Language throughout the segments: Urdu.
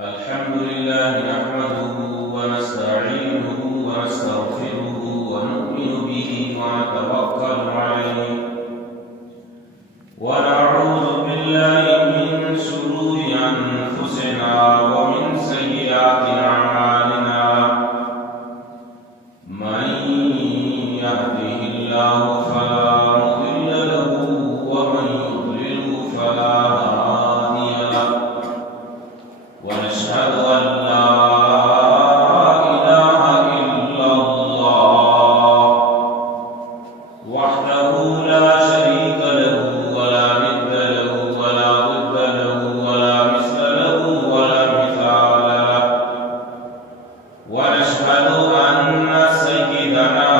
الحمد لله نحمده ونستعينه ونستغفره ونؤمن به ونتوكل عليه ونعوذ بالله من شرور أنفسنا ومن سيئات أعمالنا من يهده الله فلا مضل له ومن يضلله فلا هادي له ونشهد أن لا إله إلا الله وحده لا شريك له ولا ند له ولا ضد له ولا مثل له ولا مثال له ونشهد أن سيدنا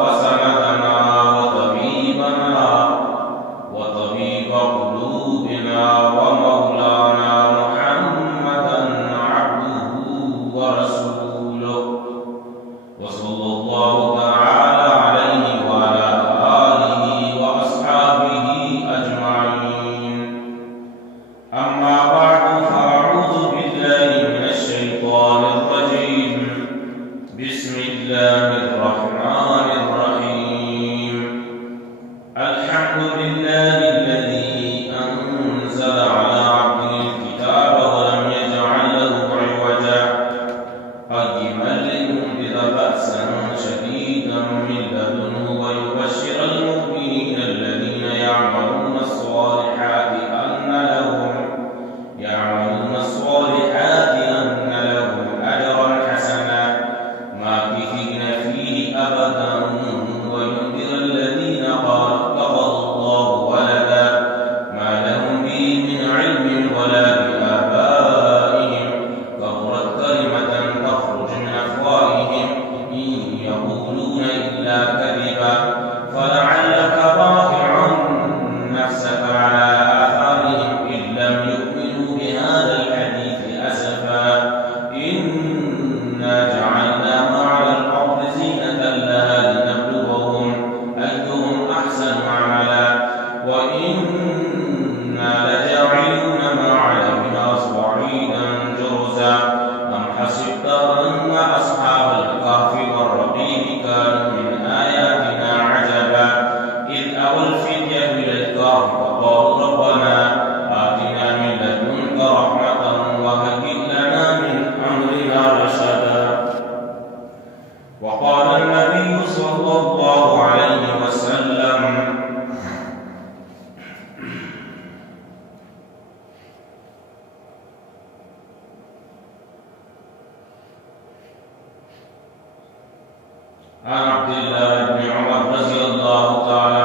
وسندنا وطبيبنا وطبيب قلوبنا ومولانا محمدا عبده ورسوله وصلى الله تعالى عليه وعلى آله وأصحابه أجمعين أما بعد فأعوذ بالله من الشيطان الرجيم بسم الله الرحمن الرحيم الحمد لله الذي أنزل على عبده الكتاب ولم يجعل له عوجا قيما لينذر بأسا شديدا من لدنه ويبشر المؤمنين الذين يعملون الصالحات أن لهم أجرا حسنا ماكثين فيه أبدا وينذر الذين قالوا اتخذ الله ولدا ما لهم به من علم ولا بآبائهم كبرت كلمة تخرج من أفواههم إن يقولون إلا كذبا فلعلك باخع نفسك على آثارهم إن لم يؤمنوا بهذا الحديث أسفا إنا جعلنا ما على الأرض زينة لها لنبلوهم أيهم أحسن عملا وإنا لجاعلون ما عليها صعيدا جرزا أم حسبت أن أصحاب الكهف والرقيم كانوا من آياتنا عجبا إذ أوى الفتية إلى الكهف فقالوا ربنا آتنا من لدنك رحمة وهيئ لنا من أمرنا رشدا وقال النبي صلى الله عليه وسلم عن عبد الله بن عمر رضي الله تعالى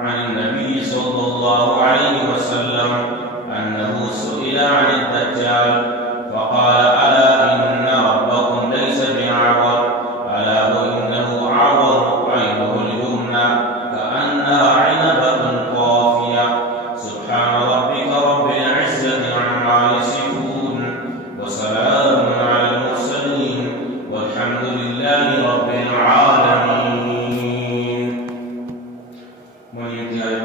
عن النبي صلى الله عليه وسلم أنه سئل عن الدجال فقال ألا إن ربكم ليس بعور ألا وإنه عور عينه اليمنى كأنها عنبة قافية سبحان ربك رب العزة عما يصفون وسلام على المرسلين والحمد لله رب العالمين من انتهاء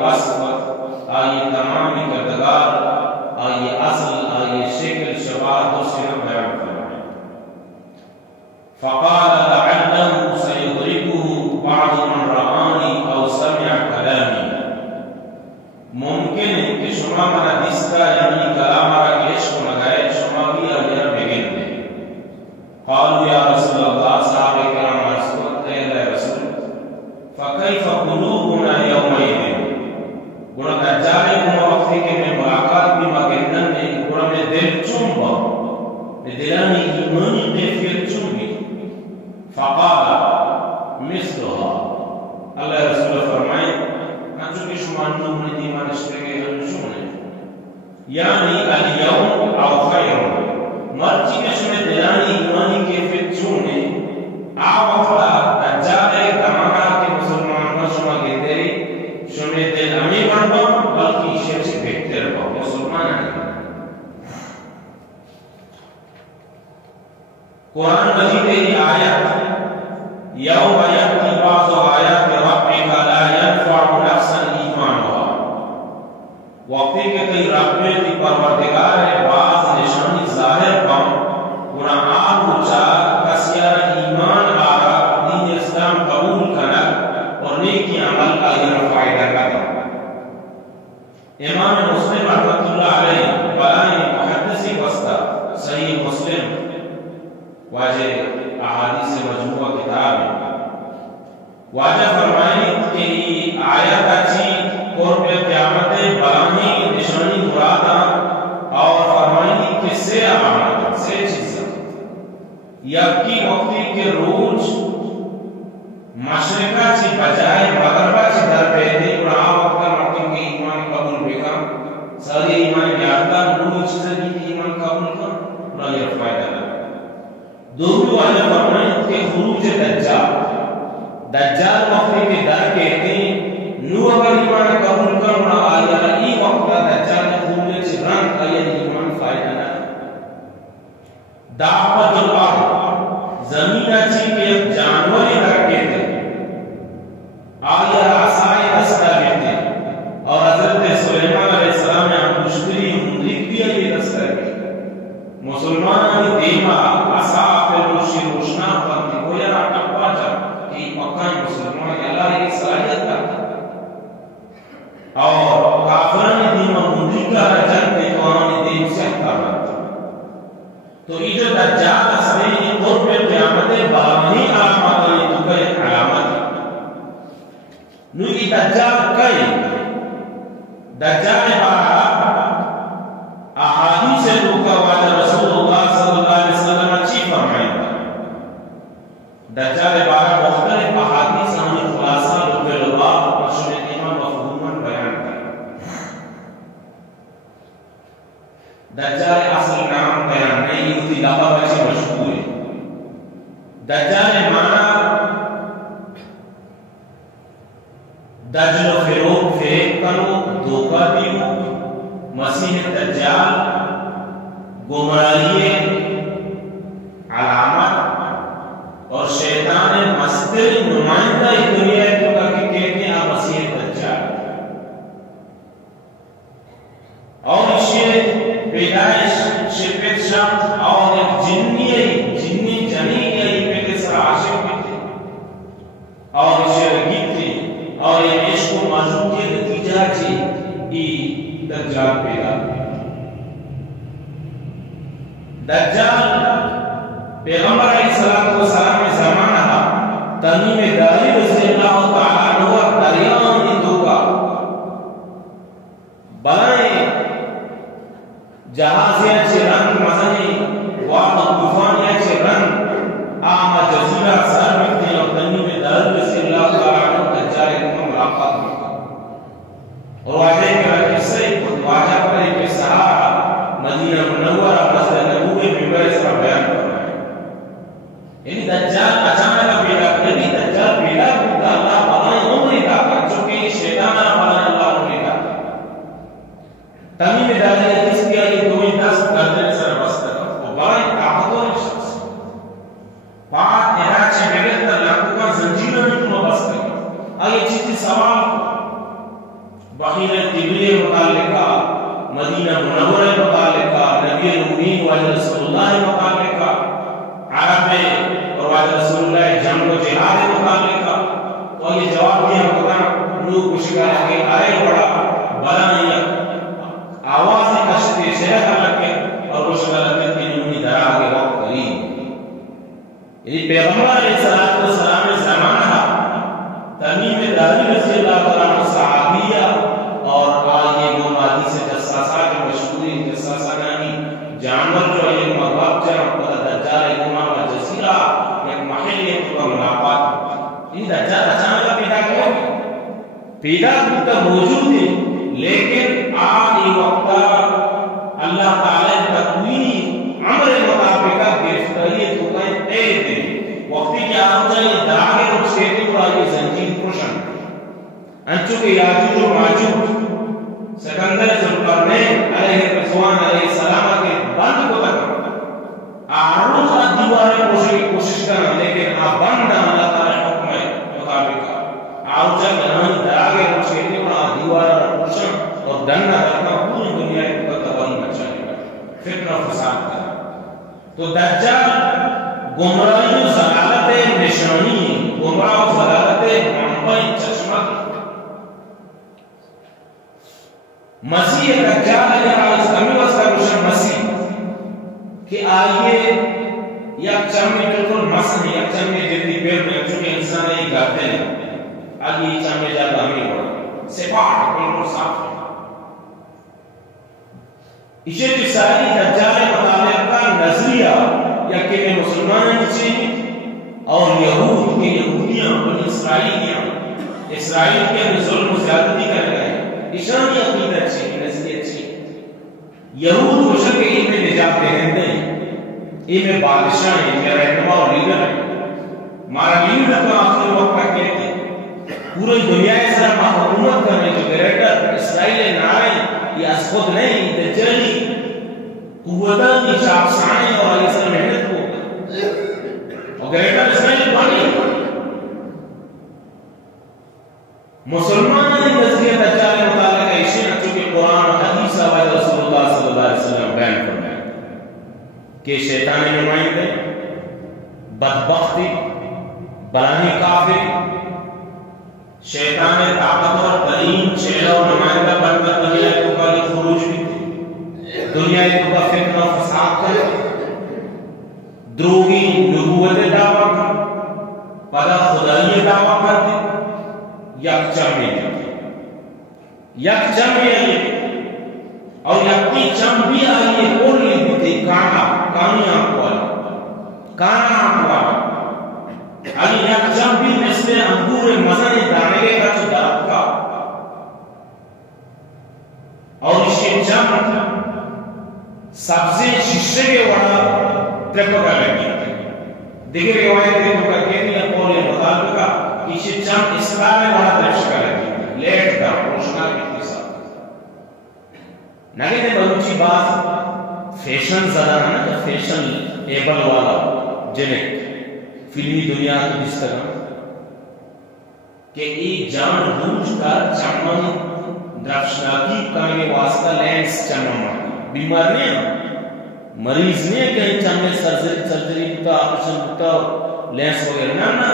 وصف آئیے تمام کردگار آئیے اصل آئیے شکل شباہت و صنع بیان فرمائے فقال لعله سيدركه بعض من رآني او سمع کلامی ممکن ہے کہ شما منا دستا یعنی کلام را کیش کو لگائے شما بھی اگر بگن دے قالوا یا رسول اللہ صحابہ کرام رسول اے رسول فکیف قلوبنا یومئذ گوڑا دجالے گوڑا وقتی کے میں ملاقات بھی مگندن نے گوڑا میں دل چومبا میں دلانی ایمانی قیفیت چومبی فقال مثلها اللہ رسول فرمائے ہنچو کہ شما نومن دیمان اشترگے ہنچون ہے یعنی الیوم او خیر مرچی کے شما دلانی ایمانی قیفیت چونے آوکتا دجالے تماما کے مسلمان کا شما گندے شما دل امی بڑھا بلکہ شیچ بہتر با مسلمان ہے قرآن مجید کی آیت یوم یأتی بعض آیات ربک لا ينفع نفسا ایمانها وقتی کہ کئی رب میں کی پروردگار ہے بعض نشانی ظاہر پاں گناہ آب اچھا کسیار ایمان آرہ دین اسلام قبول کنک اور نیکی عمل کا یہ فائدہ کرتا امام مسلم رحمت اللہ علیہ بلائیں محدثی وسطہ صحیح مسلم واجہ احادیث مجموعہ کتاب ہے واجہ فرمائیں کہ آیت اچھی قرب قیامت بلانی نشانی مرادا اور فرمائیں کہ سے علامت سے چیزیں یکی وقتی کے روز مشرقہ چی بجائے مغربہ چی در پیدے اور وقتا مردم کے ایمان قبول بکا ساری ایمان یادتا نوی چیزیں کی ایمان قبول کر اور یہ فائدہ لگا دوسری واجہ فرمائیں کہ خروج دجال وقتی کے در کہتے ہیں نو اگر ایمان قبول کرنا آیا ای وقتا دجال خروج چی رنگ آیا ایمان فائدہ لگا دعوت الارض زمین چی کے جانوری در کہتے آیا عصائے دستا کہتے اور حضرت سلیمان علیہ السلام نے مشکلی مدرک بھی یہ دستا کہتے مسلمان دیما عصا پر روشی روشنا فرمی کو یا ٹپا جا کہ مکہ مسلمان اللہ ایک صلاحیت کرتا اور کافران دیما مدرک کا رجل پہ قرآن دین سے کرنا تو یہ جو دجال اسمیں قرب قیامت باہمی علامات نے تو کئی علامات نو یہ دجال کئی دجال بارا احادیث روکا واجہ رسول اللہ صلی اللہ علیہ وسلم اچھی فرمائیں دجال بارا مختلف احادیث ہمیں خلاصہ لکھ اللہ مشہور ایمان مفہوماً بیان کریں دجال اصل نام بیان نہیں ہوتی لبا بچے مشہور ہے دجال مانا دجل و فروغ فیق کرو دھوکہ دیو مسیح دجال گمراہی علامت اور شیطان مستر نمائندہ دنیا کو کہتے ہیں آپ مسیح دجال اور اسے پیدائش شپت شمس اور ایک جنی جنی کے پیدے سر عاشق تھے اور اسے رگیب تھے اور یہ عشق و معجوب کے نتیجہ تھی دجال پیدا دجال پیغمبر علیہ السلام زمانہ تھا تمیم داری رضی اللہ تعالیٰ عنہ دریان اندوکا بلائیں جہازیاں چھ رنگ مزنی واقع طوفانیاں چھ رنگ آمہ جزیرہ سر مکتے اور تمیم داری رضی اللہ تعالیٰ عنہ دجال کو ملاقات ہوتا اور واجہ کے قصے واجہ پر ایک سہارا مدینہ منورہ مسجد نبوی ممبر سے بیان کرنا ہے یعنی دجال اچانک پیدا نہیں دجال پیدا ہوتا اللہ بلائیں عمری کا چونکہ شیطان بلائیں اللہ عمری کا تمہیں داری نے کس کیا یہ دوئی دست گردن سر بستا وہ بلائیں طاقتوں نے شخص بات احاچے بگت تر لکھو کا زنجیروں میں تمہیں بستا آئیے چیزی سوال بقیر طبی متعلقہ، مدینہ منورہ متعلقہ، نبی الامین و رسول اللہ متعلقہ، عرب اور رسول اللہ جنگ و جہاد متعلقہ. تو یہ جواب دیا ہوگا لوگ کشکار کے آئے بڑا بلا نہیں آواز کشتے شہر لگے اور کشکار لگے انہوں درا کے وقت قریب. یعنی پیغمبر علیہ السلام زمانہ تمیم داری رضی اللہ عنہ صحابیہ اور آئیے گمادی سے جساسہ کے مشہوری جساسہ نامی جانور جو ایک مغاب جرم پتہ دجال گمہ و جزیرہ ایک محلی کا ملاقات. یہ دجال اچانک پیدا کیا پیدا کتا موجود ہے لیکن آئی وقتا اللہ تعالی تقوینی عمر مطابقہ گرفتاری تو کہیں تیر دے وقتی کیا آتا ہے دراغے رکھ سیتے کو آئی زنجیر پروشن انچو کے یاجوج و ماجوج سکندر ذوالقرنین علیہ السلام کے بند کو تک آروز دیواریں پوشے کی کوشش کرنا لیکن بند اللہ تعالی حکم مطابقہ آروز جنہاں دراغے رکھ سیتے کو دیواریں پوشن اور دنہ رکھنا پوری دنیا کو تباہی مچانے گا فتنہ فساد کرنا. تو دجال گمراہی و ضلالت نشانی گمراہ و ضلالت منبع چشمہ مسیح دجال علیہ السلام مسیح کہ آئیے یک چمیں بالکل مسن یک چمیں جلدی پیر میں چونکہ انسان نہیں کرتے ہیں آگے یہ چمیں جاتا ہمیں بڑا سپاٹ بالکل صاف ہے. اسے کی ساری دجال مطابق کا نظریہ یا کہ مسلمان چیئے اور یہود کے یہودیاں بنی اسرائیل کے ظلم و زیادتی کر گئے اشانی عقیدہ چیئے نظریہ چیئے. یہود وشک کے ان میں نجات دہندے ہیں ان میں بادشاہ ہیں ان میں رہنما اور لیڈر ہیں. مارا لیڈر تو آخر وقت کا کہتے ہیں پورے دنیا سے حکومت کرنے جو گریٹر اسرائیل نارے یہ از خود نہیں دجالی قوتانی شاپسانے اور علیہ السلام محنت کو اور گریٹر اسرائیل بانی مسلمان نے نظریہ دجال مطالعہ ایشی نچو کہ قرآن و حدیث و رسول اللہ صلی اللہ علیہ وسلم بیان فرمائے کہ شیطان نمائندے بدبختی بلانی کافر شیطان طاقتور ترین چہرہ و نمائندہ بن کر دنیا کو کا خروج بھی دنیا کو کا فتنہ و فساد کر دروغی نبوت دعویٰ کر پدا خدایی دعویٰ کرتے یک چم آئیے اور یکی چم بھی آئیے اولی ہوتی کانی آنکوالا علی یک چم بھی مثل انگور مزن دانے کا جو درخت کا اور اسے چم سبزی ششے کے وڑا ترپکا لگی دیکھے روایتیں تو کہتی ہیں قول مطابقہ اسے چم اسلام وڑا ترپکا لگی لیٹ دا روشنا کی ساتھ نگے دے بلوچی بات فیشن زدہ ہے نا فیشن ایبل والا جنک فلمی دنیا کی اس طرح کہ ایک جان بوجھ کر چمن درفشناکی کرنے واسطہ لینس چمن بیمار نہیں ہے مریض نہیں ہے کہ چمن سرجری بتا آپریشن بتا لینس وغیرہ نہ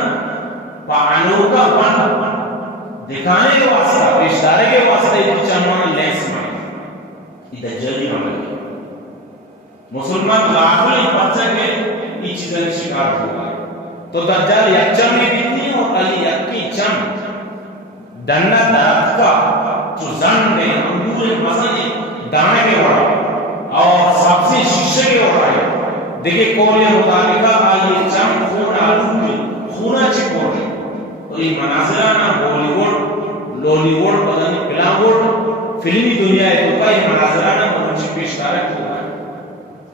پانوں کا بند دکھانے کے واسطہ رشتارے کے واسطہ ایک چمن لینس میں ادھر جلدی عمل مسلمان لاکھوں پچھا کے یہ چیزیں شکار ہو گئے. تو دجال یک چم میں بیتی اور علی یکی چم دنہ درخت کا جو زن میں انگور مسئلے دانے کے وڑا اور سبزی شیشے کے وڑا ہے دیکھے کولی مطابقہ آئی چم خون آلو کے خونہ چکو ہے اور یہ مناظرانہ بولی ووڈ لولی ووڈ پدانی پلا ووڈ فلمی دنیا ہے تو کا یہ مناظرانہ منچی پیش کارک ہوگا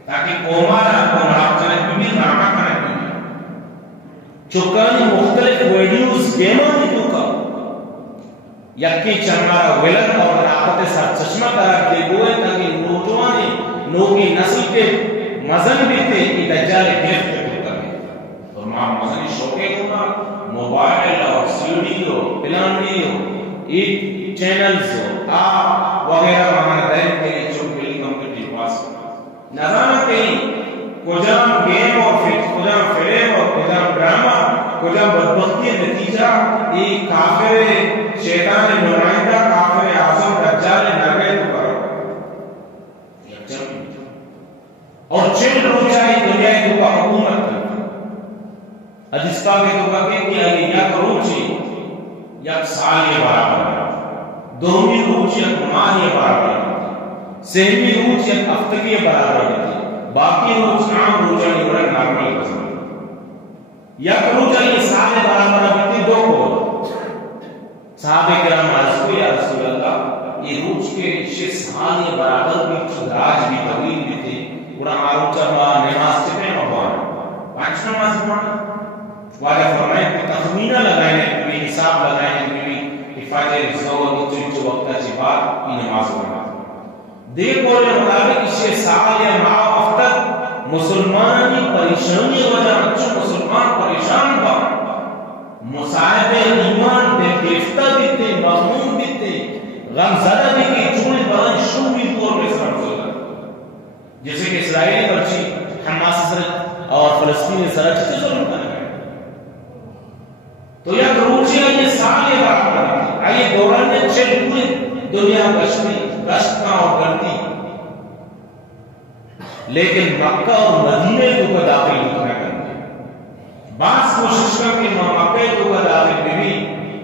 تاکہ قومارہ کو مراب چلے بیمی راما کرنے چکانی مختلف ویڈیوز گیمانی تو کا یکی چمارا ولن اور طاقت سر چشمہ قرار دے گوئے تاکہ نوجوانے نوکی نسل کے مزن بھی تھے کہ دجال گرفت کو کرے اور مزنی شوکے ہوگا موبائل اور سیڈی ہو پلان بھی ہو ایک چینلز آپ وغیرہ وہاں دین کے چوکلی کمپیوٹر پاس نظام کے کجام گیم اور کجام فلم اور کجام ڈرامہ کجام بدبختی نتیجہ ایک کافر شیطان نمائندہ کافر اعظم دجال نرگے تو کرو اور چل روچائی دنیا کو کا حکومت کرتا حدیث کا بھی تو کہتے ہیں کہ یک روچی یک سال یہ برابر دومی روچ یک ماہ یہ برابر سہمی روچ یک ہفتگی یہ برابر باقی روچ عام روچہ یہ بڑا نارمل قسم یک روچہ یہ سال برابر بیتی دو کو صحابہ کرام عرض کو یا رسول اللہ یہ روچ کے شش سال یہ برابر بھی دراج بھی طویل بھی تھے بڑا روچہ با نماز چکے مبان پانچ نماز پڑھنا واجہ فرمائے کہ تخمینہ لگائیں بھی حساب لگائیں بھی حفاظت زور چوچ وقت اچھی بات کی نماز پڑھنا دیکھ بولے مطابق اسے سال یا ماہ وقت مسلمانی پریشانی وجہ اچھو مسلمان پریشان با مصاحب ایمان دے گرفتہ دیتے مغموم دیتے غم زدہ دی کی چوڑی بدن شو بھی دور میں سرمزل جیسے کہ اسرائیلی برچی حماس سرچ اور فلسطینی سرچ سے ظلم کرنے تو یک روچیہ یہ سال یہ برابر آئیے دوران نے چل پوری دنیا گشت اور گردی لیکن مکہ اور مدینہ کو داخل نہیں کرتے بعض کوشش کر کے مکہ کو داخل بھی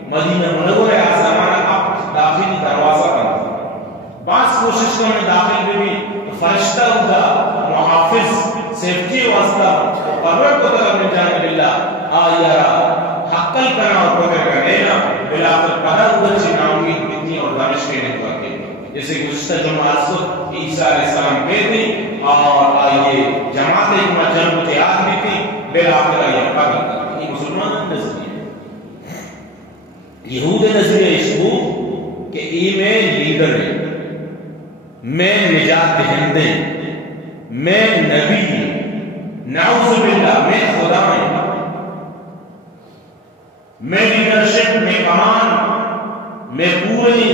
مدینہ منورہ زمانہ اب داخلی دروازہ کرتے بعض کوشش کرنے داخل بھی فرشتہ ہوگا محافظ سیفٹی واسطہ پرور کو طرف میں جانے للہ آئیارا حقل کرنا اور پکر کر لینا بلا کر قدر اچھی نامید کتنی اور دانش کے نہیں کرتے جیسے گزشتہ جماعت کو عیسیٰ علیہ السلام کہتے اور آئیے جماعت اکمہ جنب تیار بھی تھی بلا کر آئیے قدر کرتے یہ مسلمان نظریہ یہود نظریہ اشبو کہ ای میں لیڈر ہے میں نجات دہندے میں نبی نعوذ باللہ میں خدا میں میں لیڈرشپ میں کمان میں پوری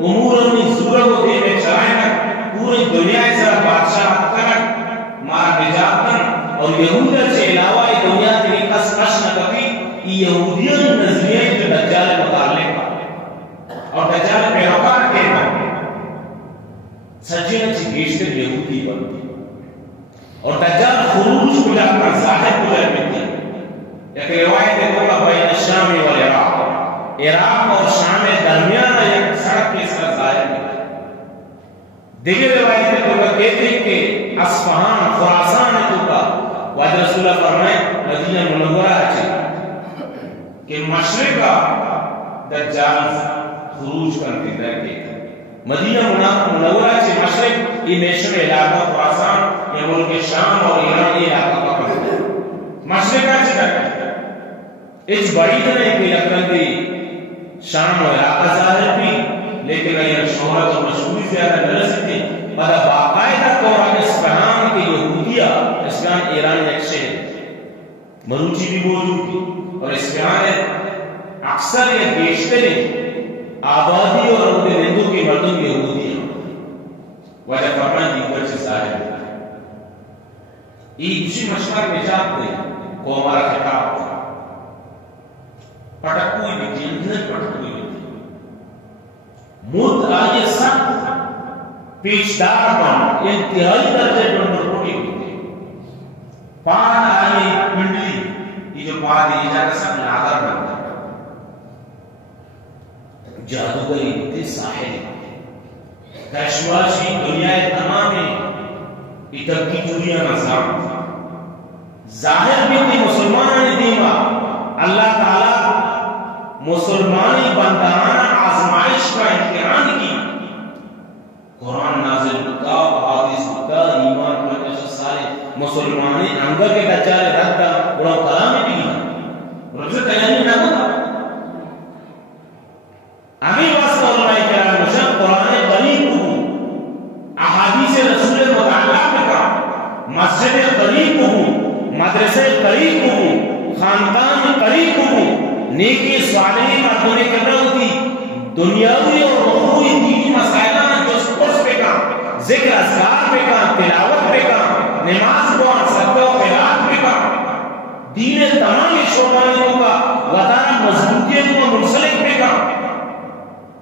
امور میں ضرورت ہوتی ہے میں چلائیں پوری دنیا سے بادشاہ کرن مارا نجاتن اور یہودیہ سے علاوہ دنیا کی کس کش نہ کبھی یہودیہ نظریہ جو دجال متعلق اور دجال پیروکار کے سجینہ چی گیشتر یہودی بنتی اور دجال خروج کو جا کر ظاہر کو جا کرتی ایک روایت ہے کہ بین الشام والعراق عراق اور شام درمیان ایک سڑک کے سر ظاہر ہے دیگر روایت ہے کہ کہتے ہیں کہ اصفہان خراسان ہے تو کا واجہ رسول اللہ فرمائے مدینہ منورہ ہے کہ مشرق کا دجال خروج کرتے در کے مدینہ منورہ سے مشرق یہ نیشن علاقہ خراسان یا ملک شام اور ایران یہ علاقہ کا پڑھتا ہے مشرق کا چکر کرتا ہے اس بڑی طرح کہ اکرندی شام اور علاقہ ظاہر بھی لیکن اگر شہرت اور مشہوری زیادہ نہ سکتے بدا باقاعدہ طور اسپہان کے یہودیہ اسپہان ایران ایک شہر مروچی بھی موجود تھی اور اسپہان اکثر یا بیشتر آبادی اور ان ہندو کی مردم یہودی ہیں وجہ فرمان دیگر سے ظاہر ہے ایک اسی مشکل میں جاتے ہیں کو ہمارا خطاب تھا پٹکوئی بھی تھی اندر پٹکوئی بھی تھی مد آئیے سخت پیچدار بن انتہائی درجے بن روٹی بھی تھی پان آئیے پنڈلی یہ جو پان دی جاتا سب ناگر بنتا جادوگری ہوتے ساحل کشواشی دنیا تمام اتر کی دنیا نظام ظاہر بھی تھی مسلمانانی دیما اللہ تعالی مسلمانی بندان آزمائش کا امتحان کی قرآن نازل ہوتا حدیث ہوتا ایمان پر سارے مسلمانی انگر کے دجال رکھتا بڑا کلام بھی نہیں رجوع تیاری نہ ہوتا ہمیں واسطہ علماء کرام مشاہد قرآن قریب کو احادیث رسول مطالعہ کا مسجد قریب کو مدرسہ قریب کو خاندان قریب کو نیکی صالحی مردوں کرنا ہوتی دنیاوی اور ذکر اذکار پہ کہاں، تلاوت پہ کہاں، نماز کہاں، صدقہ و خیرات پہ کہاں، دین تمام شعبوں کا وطن مضبوطیت کو منسلک پہ کہاں،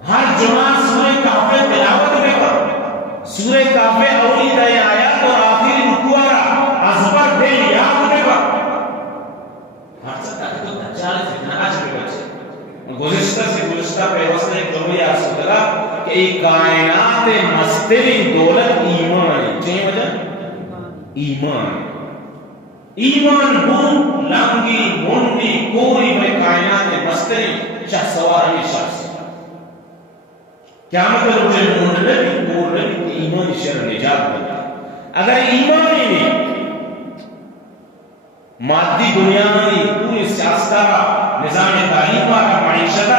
ہر جمعہ سورہ کہف تلاوت پہ کہاں، سورہ کہف اولی دائیں آیات اور آخری رکوع ازبر دل یاد پہ کہاں، ہر سکتا ہے تو دجال فتنہ آج پہ بچے گزشتہ پیغمبر نے ایک جملہ عرض کیا کہ ایک کائنات مستری دولت ایمان ہے، چاہیے وجہ ایمان بون لنگی مونڈی کوری میں کائنات مستری شخص سوار ہمیں شخص کیا مطلب جن مونڈ لگی کور لگی ایمان شر نجات بنتا اگر ایمان ہی نہیں مادی دنیا میں پوری سیاستہ نظام تعلیم کا معیشت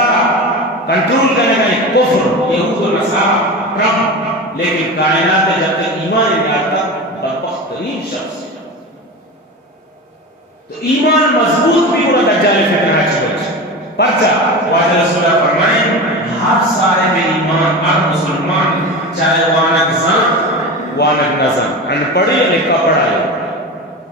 کنٹرول کرنے کا کفر یہود و نصارہ ٹرمپ، لیکن کائنات جب تک ایمان نہیں آتا بدبخت ترین شخص ہے۔ تو ایمان مضبوط بھی ہونا دجال فتنہ چوچ پرچہ واجہ رسول اللہ فرمائیں ہر سارے بے ایمان ہر مسلمان چاہے وانک زن وانک نظم ان پڑھے لکھا پڑھائے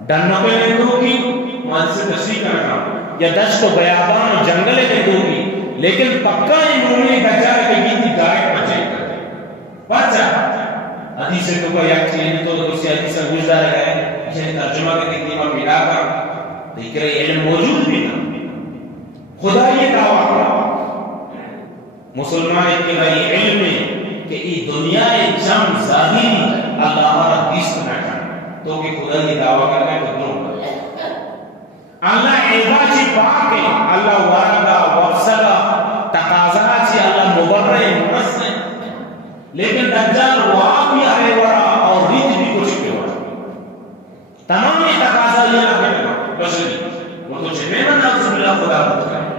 ڈنوں پہ نہیں ہوگی مجھ سے تشریح کرنا یا دشت و بیابان و جنگلے میں ہوگی لیکن پکا ایمانی دجال کے گیتی ڈائریکٹ بچے کرتے بچہ حدیث تو کوئی ایک چیز تو دوسری حدیث گزدہ رہا ہے یہ ترجمہ کے کتنی میں پیدا کر دیکھ رہے علم موجود بھی نا خدا یہ دعویٰ کرا مسلمان اتباعی علم میں کہ یہ دنیا جم ظاہری اللہ ہمارا حدیث بنا کر تو کہ خدا یہ دعویٰ کرنا ہے تو دوں اللہ عبادی پاک ہے، اللہ وارگا ورسگا تقاضا چی اللہ مبرر منس ہے، لیکن دجال واب بھی آئے ورا اور ریت بھی کچھ کے ورا تمامی تقاضا یہ نہ کرنا بشری وہ تو چھنے میں نفس اللہ خدا بتا ہے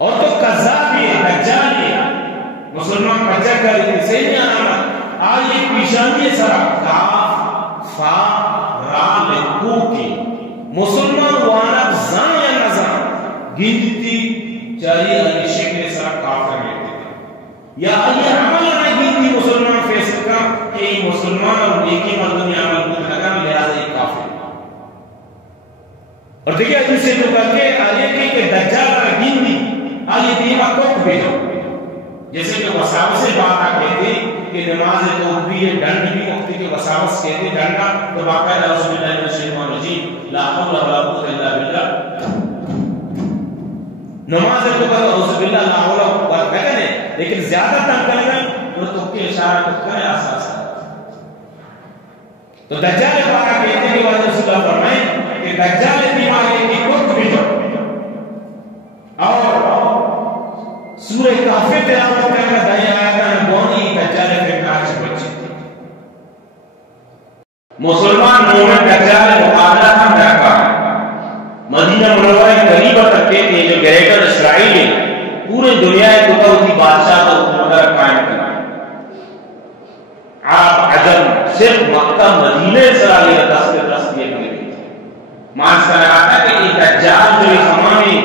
اور تو قذاب ہے دجال ہے مسلمان بچہ کر اسے نہیں آنا آئیے پیشانی سرا کاف فا را لکو کی مسلمان وانک زن یا نظر گیندتی چاہیے علی شکل سرا کافر لیتے تھے یا یہ عمل نہ گیندتی مسلمان فیصل کا کہ یہ مسلمان اور نیکی مردمی عمل کو لگا لہذا یہ کافر اور دیکھیں حدیث سے جو کر کے آئیے کہ دجال کا گیندی آئیے دیمہ کوک بھیجو جیسے کہ وساوس سے بات آ کہتے کہ نماز تو بھی ہے ڈنڈ بھی وقتی کہ وساوس کہتے ڈنڈا تو باقاعدہ رسول اللہ علیہ الشیطان الرجیم لا حول ولا قوة الا باللہ نماز تو کہتا رسول اللہ لا حول ولا قوة کہتے لیکن زیادہ تنگ کرے گا وہ تو کے اشارہ کو کرے آساس تو دجال پارا کہتے کہ واجہ رسول اللہ فرمائیں کہ دجال بیماری کی کت بھی جو اور سورہ کہف تلاوت کرنا دائیں آیاتاں بونی دجال فتنہ چ بچے مسلمان مومن دجال مقابلہ ہم رکھا مدینہ منورہ قریب تک کے جو گریٹر اسرائیل ہے پورے دنیا کو تو کی بادشاہ کو حکومت قائم کرنا عرب عجم صرف مکہ مدینہ اسرائیل دست دیا کرے مانس کا لگاتا کہ یہ دجال جو ہماری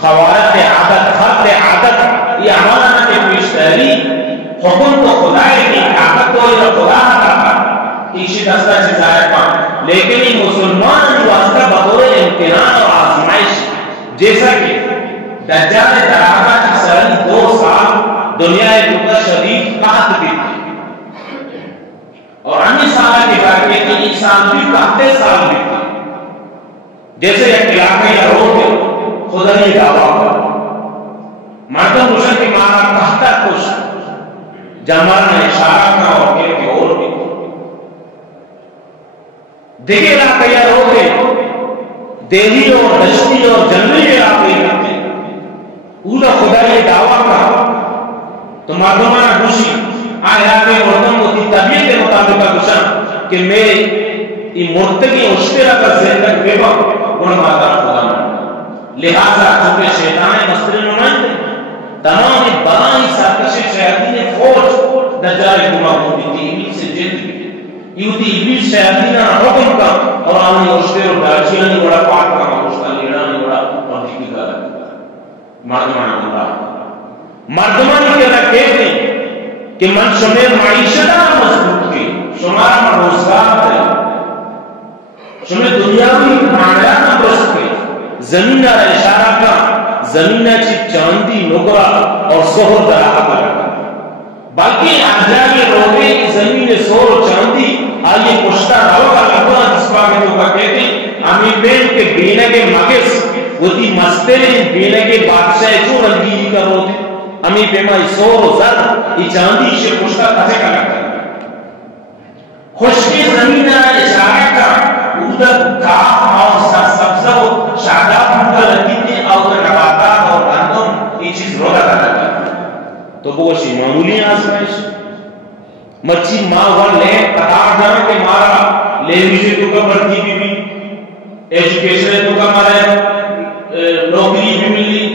خوارت عادت خط عادت یہ ہمارا کے پیشتری حکم تو خدا کی طاقت تو یہ خدا کا کسی دستہ سے ظاہر پا لیکن یہ مسلمان واسطہ بطور امتحان اور آزمائش جیسا کہ دجال دراغہ کی سرن 2 سال دنیا ایک شدید قحط بھی تھی اور انی سالہ کے بعد کہ ایک سال بھی قحط سال بھی تھی جیسے ایک علاقہ یا روڈ خدا یہ دعویٰ کر مردم روشن کی مانا کہتا خوش جمال نے اشارہ کا اور کہ اور بھی دیکھے علاقہ یا روکے دیہی اور دشتی اور جنگلی علاقے کرتے پورا خدا یہ دعویٰ کر تو مردمانہ خوشی آئے آگے مردم کو کی طبیعت کے مطابق خوشن کہ میرے یہ مرتقی اشترہ کا زندگ بے وقت انہوں مادہ خدا میں لہذا چونکہ شیطان مستر نمائند تمام بڑائی سرکش شیاطین فوج دجال گمراہ ہوتی تھی ابلیس سے جن یوتی ابلیس شیاطین حکم کا اور آنی اشتر اور دارچیاں نہیں بڑا پاک کا مشکل لیڑا نہیں بڑا اور دیکھی کا لگتا مردمان گمراہ مردمان کے اللہ کہتے ہیں کہ من شمیر معیشت مضبوط کی شمار روزگار دے شمیر دنیاوی معاملات درست کی زمین را اشارہ کا زمین چی چاندی نگرا اور سہر درہ کا بلکہ آجائی روگے زمین سہر و چاندی آئیے پشتا روگا لگا جس پاکے تو کا کہتے ہیں ہمیں بین کے بینے کے مگس وہ تی مستے بینے کے بادشاہ جو رنگیری کر ہوتے ہمیں پیمائی سہر و زر یہ چاندی سے پشتا کھتے کا لگتا خوشکی زمین اشارہ کا ادھر کاف اور سبزہ و شاداب مدر لگیتے اور نباتات اور گندم یہ چیز روگا کا لگتا تو بوشی معمولی آزمائش مچی ماں ون لے قطار جانے کے مارا لے ویجے تو کا بڑھتی بھی ایجوکیشن تو کا مارا نوکری بھی ملی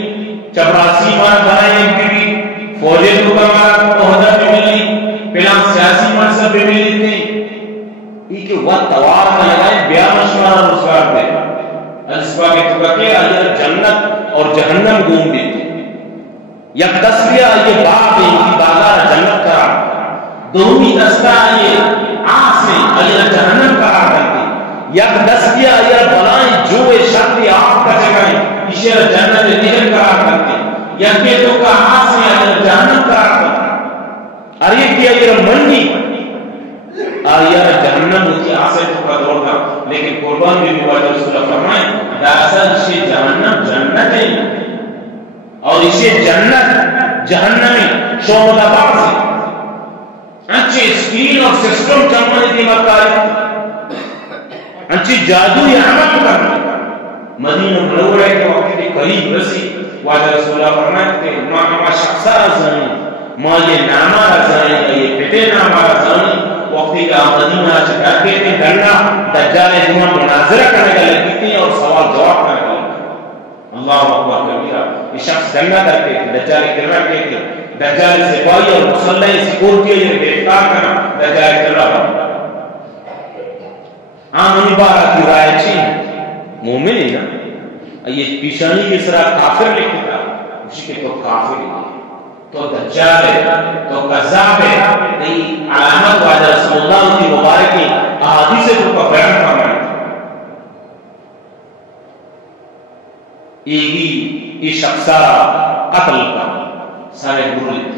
چپراسی مارا بنائے بھی فوجے تو کا مارا عہدہ بھی ملی پہلا سیاسی منصب بھی ملی تھی یہ کہ وہ توار کا لگائے بیا مشمارا روزگار دے اس پاکے تو کا کہ آئیہ جنت اور جہنم گھوم دیتے یک تصویہ یہ باپ ہے کی بازار جنت قرار دومی دستہ یہ آس میں اللہ جہنم قرار کرتے یک دستیہ یہ بلائیں جوے شرطی آپ کا جگہیں اشیر جنت نگل قرار کرتے یکی تو کا آس میں اللہ جہنم قرار کرتے اور یہ کیا یہ منی آیا جہنم ہوتی آسے تو کا دوڑ کا لیکن قربان بھی واجہ رسول اللہ فرمائے دراصل اسے جہنم جنت ہے اور اسے جنت جہنمی شعبہ باز ہے انچی اسکرین اور سسٹم چمانی دی مکاری انچی جادوی عمل کرنا مدینہ منورہ کے وقت کے قریب رسی واجہ رسول اللہ فرمائے کہ ما شخصہ رزانی ما یہ نامہ رزانی یہ پتے نامہ رزانی وقتی کا مدینہ چکر کے تھے گھرنا دجال جمعہ مناظرہ کرنے کا لگی تھی اور سوال جواب کرنے کا لگی اللہ اکبر کبیرہ یہ شخص دنگا کرتے تھے دجال کرنا کہتے دجال سپاہی اور مسلح سیکورٹی یہ گرفتار کرنا دجال کرنا آمنی بارہ کی رائے چین مومن ہے نا یہ پیشانی کے سرا کافر لکھتا تھا اسی کے تو کافر ہے تو دجال ہے تو قذاب ہے نہیں علامت واجہ رسول اللہ کی مبارکی احادیث تو کا بیان فرمائے یہ شخصا قتل کا سارے گرولے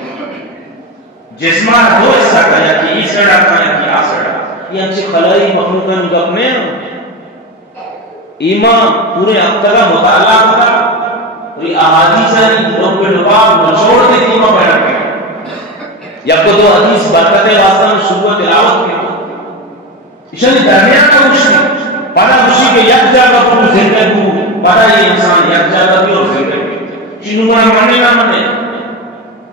جسمان دو ایسا کہا کہ یہ سڑا کہا کہ آ سڑا یہ ہم سے خلائی مخلوقان گپنے ایمان پورے اختلا مطالعہ ہوتا اور یہ احادیث لوگ کے لباب نچوڑ دے ایمان بیان کریں یا کو دو حدیث برکت واسطہ میں شروع تلاوت کی اشانی درمیان کا مشکل پڑا مشکل کہ یک جاگہ پورو زندہ کو پڑا یہ انسان یک جاگہ بھی اور زندہ بھی چینو مانا مانے نہ مانے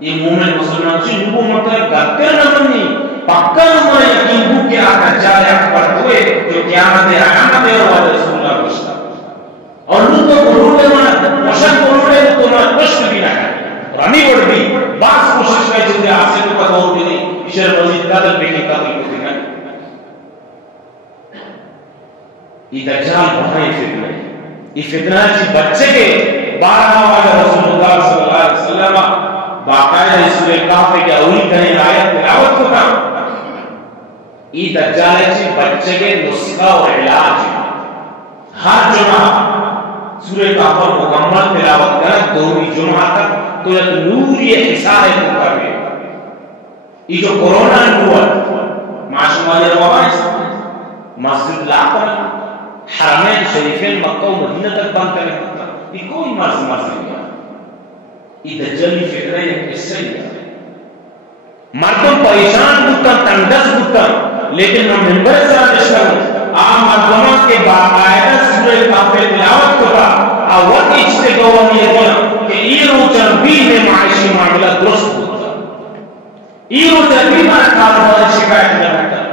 یہ مومن مسلمان چینو مطلب گھتے نہ مانی پکا نمانے یقین ہو کہ آقا جائے اکبر ہوئے جو قیامت آیامت ہے اور رسول اللہ رشتہ اور لوگ تو گروڑے مانا مشک گروڑے تو مانا کشت بھی نہ کرے رانی بڑھ بھی بعض کوشش کا جلدے آسے تو کا دور بھی نہیں اشار مزید قدل بے کی قدل کو دینا یہ دجال بہائی فتنہ ہے یہ فتنہ ہے بچے کے 12 والا رسول اللہ صلی اللہ علیہ وسلم باقاعدہ اس میں کہتے کہ اولی کہیں آیت تلاوت کو کہا یہ دجال ہے بچے کے نسخہ اور علاج ہر جمعہ سورہ کافر مکمل تلاوت کرنا دومی جمعہ تک تو ایک نوری حساب ہے تو کر گئے یہ جو کورونا نبوت معاشم والے روابع مسجد لا کر حرمین شریفین مکہ و مدینہ تک بند کرنے ہوتا یہ کوئی مرض نہیں ہے یہ دجالی فکرہ ایک قصہ ہی ہے مردم پریشان ہوتا تنگس ہوتا لیکن ہم منبر سے آدش کروں عام مردموں کے باقاعدہ سورہ کافر تلاوت کرا اور اچھتے گوانی دیا کہ ایرو چنبی میں معاشی معاملہ درست ہوتا ایرو چنبی میں کاربار شکایت کرتا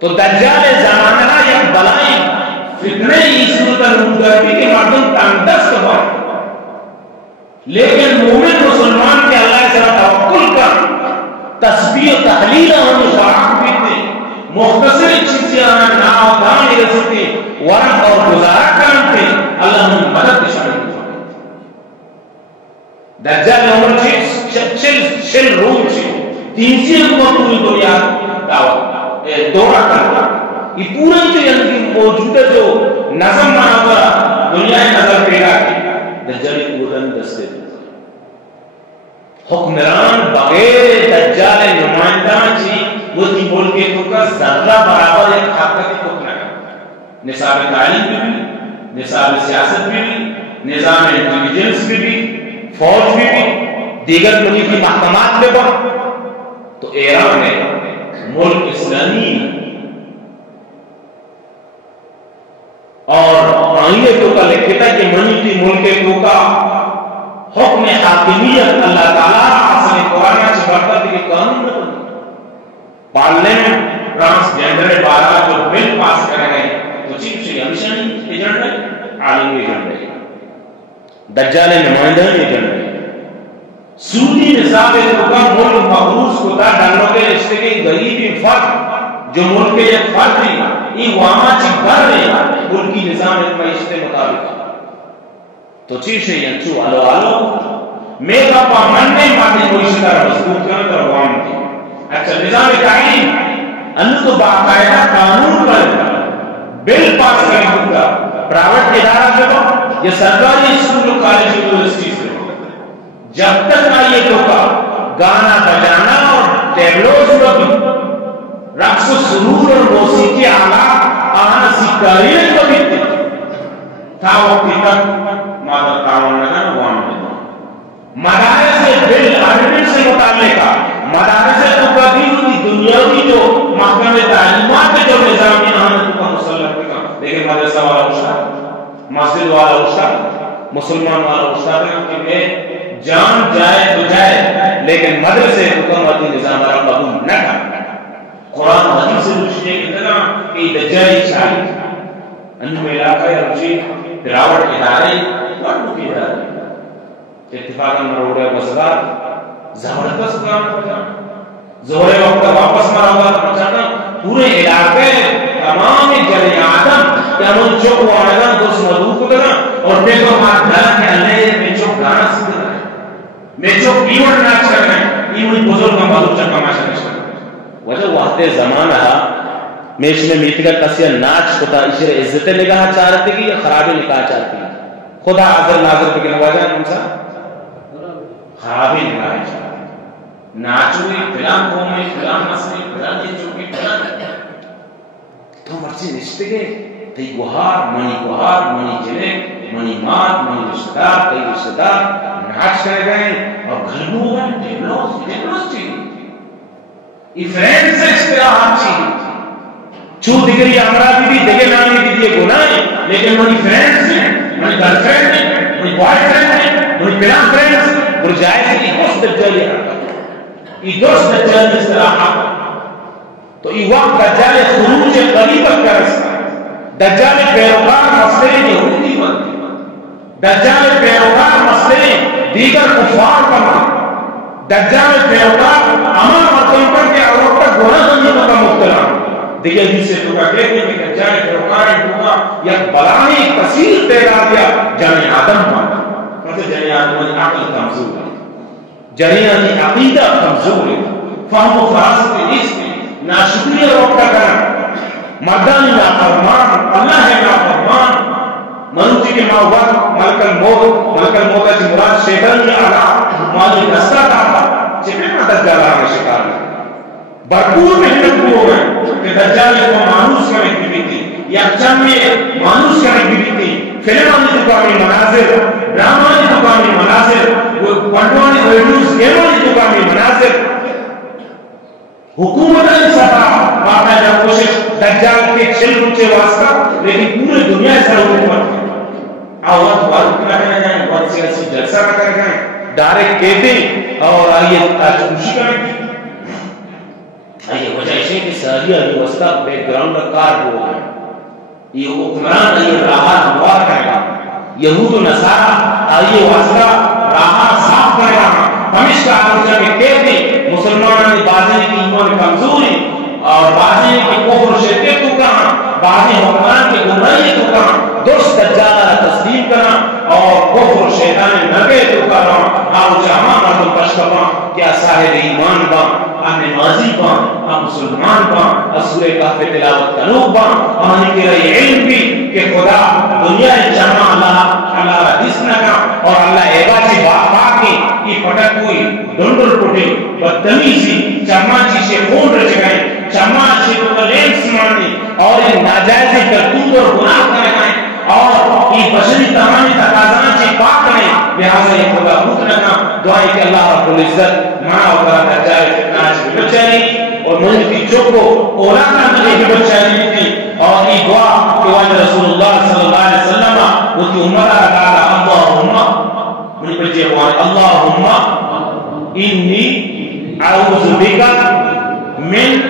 تو دجال زمانہ یک بلائی فتنے ہی صورت المدربی کے مردم تنگس کرا لیکن مومن مسلمان کے اللہ سے توکل کر تسبیح و تحلیل ہم خوراک پیتے مختصر چیزیں ناو دان رستے ورق اور گزارا کرتے اللہ ہم مدد شامل دجال عمر چل روم چھ تیسری حکومت پوری دنیا دعوت دورہ کرتا یہ پورا کی موجودہ جو نظم بنا ہوا دنیا نظر پیدا کی دجالی پورن دستے حکمران بغیر دجال نمائندان چی وہ تی بول کے تو کا ذرہ برابر ایک حقیقت کو نہ نصاب تعلیم بھی نصاب سیاست بھی نظام انٹیلیجنس بھی فوج بھی دیگر ملک کی محکمات میں بھی تو ایران نے ملک اسلامی اور آئینے تو کا لکھتا کہ منی کی ملک تو کا حکم حاکمیت اللہ تعالیٰ اصل قرآن سے برکت کے قانون میں پارلیمنٹ ٹرانسجینڈر بارہ جو بل پاس کرے گئے تو چیف سے کمیشن ایجنٹ ہے عالمی ایجنٹ ہے دجال نمائندہ ایجنٹ ہے سودی نصاب حکم ملک مغروض کو تا ڈالوں کے رشتے کے غریبی فرد جو ملک کے ایک فرد تھی یہ وہاں چی بھر رہے ملکی نظام معیشت مطابق تو چیز ہے ینچو آلو میرا پامننے مانے کوئی شکار مضبوط کرنے کر وہاں تھی اچھا نظام تعلیم انہوں تو باقاعدہ قانون پر بل پاس کریں ہوگا پرائیویٹ ادارہ میں تو یہ سرکاری اسکول و کالج یونیورسٹی سے جب تک آئیے تو کا گانا بجانا اور ٹیبلوز بھی رقص و سرور اور موسیقی آلات آہاں سیکاریت کو بھی تھا وقتی تک مادر تعاون لگا وہاں میں مدارس بل آرڈیننس سے متعلقہ مدارس تو کبھی ہوتی دنیا کی جو محکمہ تعلیمات کے جو نظام یہاں کا مسلح کا لیکن مدرسہ والا استاد مسجد والا استاد مسلمان والا استاد ہے کہ میں جان جائے تو جائے لیکن مدرسے حکومتی نظام والا قبول نہ کرنا قرآن حدیث سے پوچھنے کی طرح کہ دجالی چاہیے انہوں علاقہ یا رجی پراوٹ ادارے وارڈ کی ادارے اتفاقاً مروڑے بسدار زبردست کام کرتا زہرے وقت واپس مرا ہوا پہنچاتا پورے علاقے تمام جلی آدم کہ ہم چوک وارگان دوست مدعو کو کرنا اور دیکھو ہمارا گھر کے اللہ میں چوک گانا سکتا ہے میں چوک ایوڑ ناچ کر رہے ہیں ایوڑ بزرگ کا مدعو چکا ماشا نشتا وجہ وقت زمانہ میں اس میں میت کا قصیہ ناچ کتا اسے عزت نگاہ چاہتے کی یا خرابی نکاح چاہتے کی خدا حاضر ناظر پہ کیا وجہ ہے انسا خرابی نگاہ چاہتے ناچوئی فلان قومی فلان مسئلے فلان یہ چوکی فلان تو مرچی نشتے گئے تی گوھار منی جلے منی مات منی رشتدار تی رشتدار ناچ کر گئے اور گھرنو گئے ڈیبلوز چیئے یہ فرینڈ سے استراحات چیئے چھو دیگری امراضی بھی دیگر نامی بھی دیئے گناہ لیکن منی فرینڈ سے منی گرل فرینڈ ہے منی بوائے فرینڈ ہے منی پلان فرینڈ سے برجائے سے یہ دوست دجالی یہ دوست دجالی استراحات تو یہ وقت دجال خروج قریبت کا رسا دجال پیروکار مسئلے یہودی بنتی دجال پیروکار مسئلے دیگر کفار بنتی دجال پیروکار امان مطلب پر کے عورت تک گناہ دنیا کا مبتلا دیگر بھی سے تو کا کہتے ہیں کہ دجال پیروکار انتوکا یک بلانی کثیر پیدا دیا جنی آدم بنتا مطلب جنی آدم عقل کمزور ہے جنی آدم عقیدہ کمزور ہے فہم و فراست اس میں ناشکریہ روکتا کرنا مردانی نافرمان اللہ ہے نافرمان منوچی کے ماوات ملک الموت کی مراد شیطان یا آلہ مالی دستہ داتا چپے میں دجالہ میں شکار ہے بھرپور محنت کو ہو گئے کہ دجالے کو مانوس کرنے کی بیتی یا چند میں مانوس کرنے کی بیتی فلمانی دکانی مناظر ڈرامانی دکانی مناظر پنڈوانی ویڈیوز گیمانی دکانی مناظر حکومت نے سفا باقاعدہ کوشش دجال کے چھل روچے واسطہ لیکن پورے دنیا سے حکومت ہے آوات بارک نہ کرنے جائیں بہت سیاسی جلسہ نہ کرنے جائیں ڈائریکٹ کہتے اور آئیے آج خوشی کرنے کی آئیے وجہ اسے کہ سہریہ یہ واسطہ بیک گراؤنڈ کا کار ہوا ہے یہ حکمران یہ راہا ہموار کرے گا یہود و نصارہ آئیے واسطہ راہا صاف کرے گا ہمیشہ آرجہ میں کہتے مسلمانوں نے بازی کی ایمان کمزوری اور بازی کی کفر شرکت تو کہاں بازی حکمان کے گمراہی تو کہاں درست دجالہ تسلیم کرنا اور کفر شیطان نگے تو کہاں آرجہ ہاں مردم پشکپاں کیا صاحب ایمان با نمازی بان مسلمان بان سورہ کہف تلاوت کنو بان آنی کے رہی علم بھی کہ خدا دنیا جمع اللہ حدیث نکا اور اللہ ایبا چی باقا کی یہ پٹک کوئی دنڈل پٹے بدتمیزی چمع چی سے خون رچ گئے چمع چی تو لینس مانی اور یہ ناجائزی کرتوت اور گناہ کرنے گئے اور یہ بشری تمامی تقاضان چی پاک نہیں لہذا یہ خدا خود نکا دعائی کہ اللہ رب العزت مانا ہوگا دجال فتنہ چی بچانی اور مجھتی چوکو اولا کرنے کی بچانی تھی اور یہ دعا کہ واجہ رسول اللہ صلی اللہ علیہ وسلم وہ تی امرہ تعالی اللہم مجھے بچے ہوئے اللہم انی اعوذ بکا من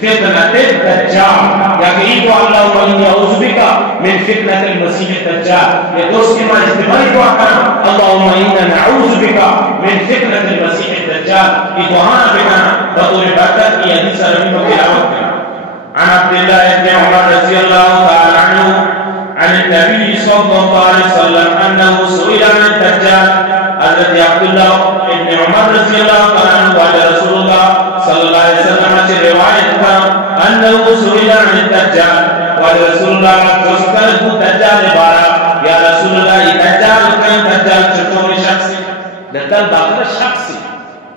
فتنة الدجال یا کہ یہ دعا اللہم انی اعوذ بکا من فتنة المسیح الدجال یہ دوست کی ماں اجتماعی دعا کرنا اللہم انا نعوذ بکا من فتنة المسیح الدجال یہ دعانا بکنا بطور برکت کی حدیث رحمہ کی تلاوت کرنا عن عبد الله بن عمر رضي الله تعالى عنه عن النبي صلى الله عليه وسلم انه سئل عن الدجال حضرت عبد الله بن عمر رضي الله تعالى عنه وعن رسول الله صلى الله عليه وسلم سے روایت تھا انه سئل عن الدجال وعن رسول الله جسکر دجال بارا یا رسول اللہ دجال کہیں دجال چطور شخص دجال باقر شخص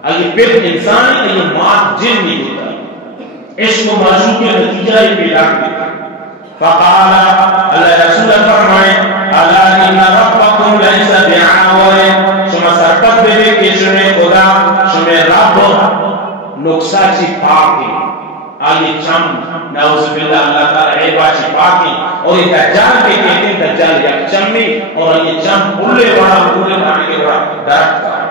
اگر پھر انسان ہے یہ مات جن نہیں ہوتا عشق و معشوق کے نتیجہ ہی پیدا کرتا فقال اللہ رسول فرمائے اللہ ان ربکم لیس بعور شما سرپت بے کہ شما خدا شما رب نقصہ چی پاکی آگے چم نعوذ باللہ اللہ تعالی عیبہ چی پاکی اور یہ دجال کے کہتے ہیں دجال یک چمی اور یہ چم بھولے پانے کے بڑا درخت کا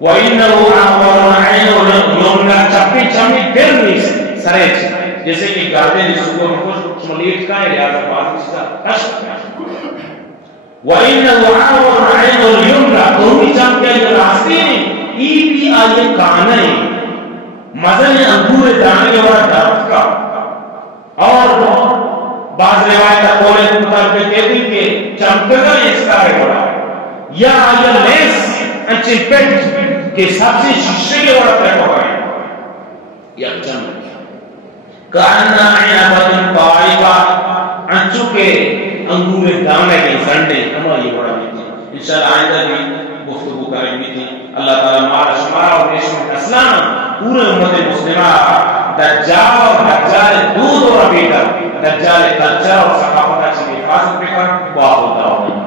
وَإِنَّهُ أَعْوَرٌ عَيْنُ يُمْنَى چپی چمی پھر نہیں سریچ جیسے کہ گاتے ہیں جسو کو شملیٹ کا ہے لہذا بات چیزا کشت وَإِنَّهُ أَعْوَرٌ عَيْنُ الْيُمْنَى دومی چم کے جو راستے ہیں ای بھی آئے کانے مزن انگور دانے والا درخت کا اور بعض روایتہ قولے مطابق کہتی کہ چمکگا اس کا ہے بڑا یا آئے لیس انچے پیٹ کے سب سے شیشے کے وڑا پیٹ ہو گئے یک چمک کارنا عینبتن طائبہ انچو کے انگور دانے کے زنڈے ہماری بڑا بیتی انشاءاللہ آئندہ بھی گفتگو کریں گی تھی اللہ تعالیٰ مارا شمارا اور نشمت اسلام پورے امت مسلمہ دجال اور دجال دودھ اور بیٹا دجال کلچر اور ثقافت اچھی حفاظت پہ کر بہت ہوتا ہوگا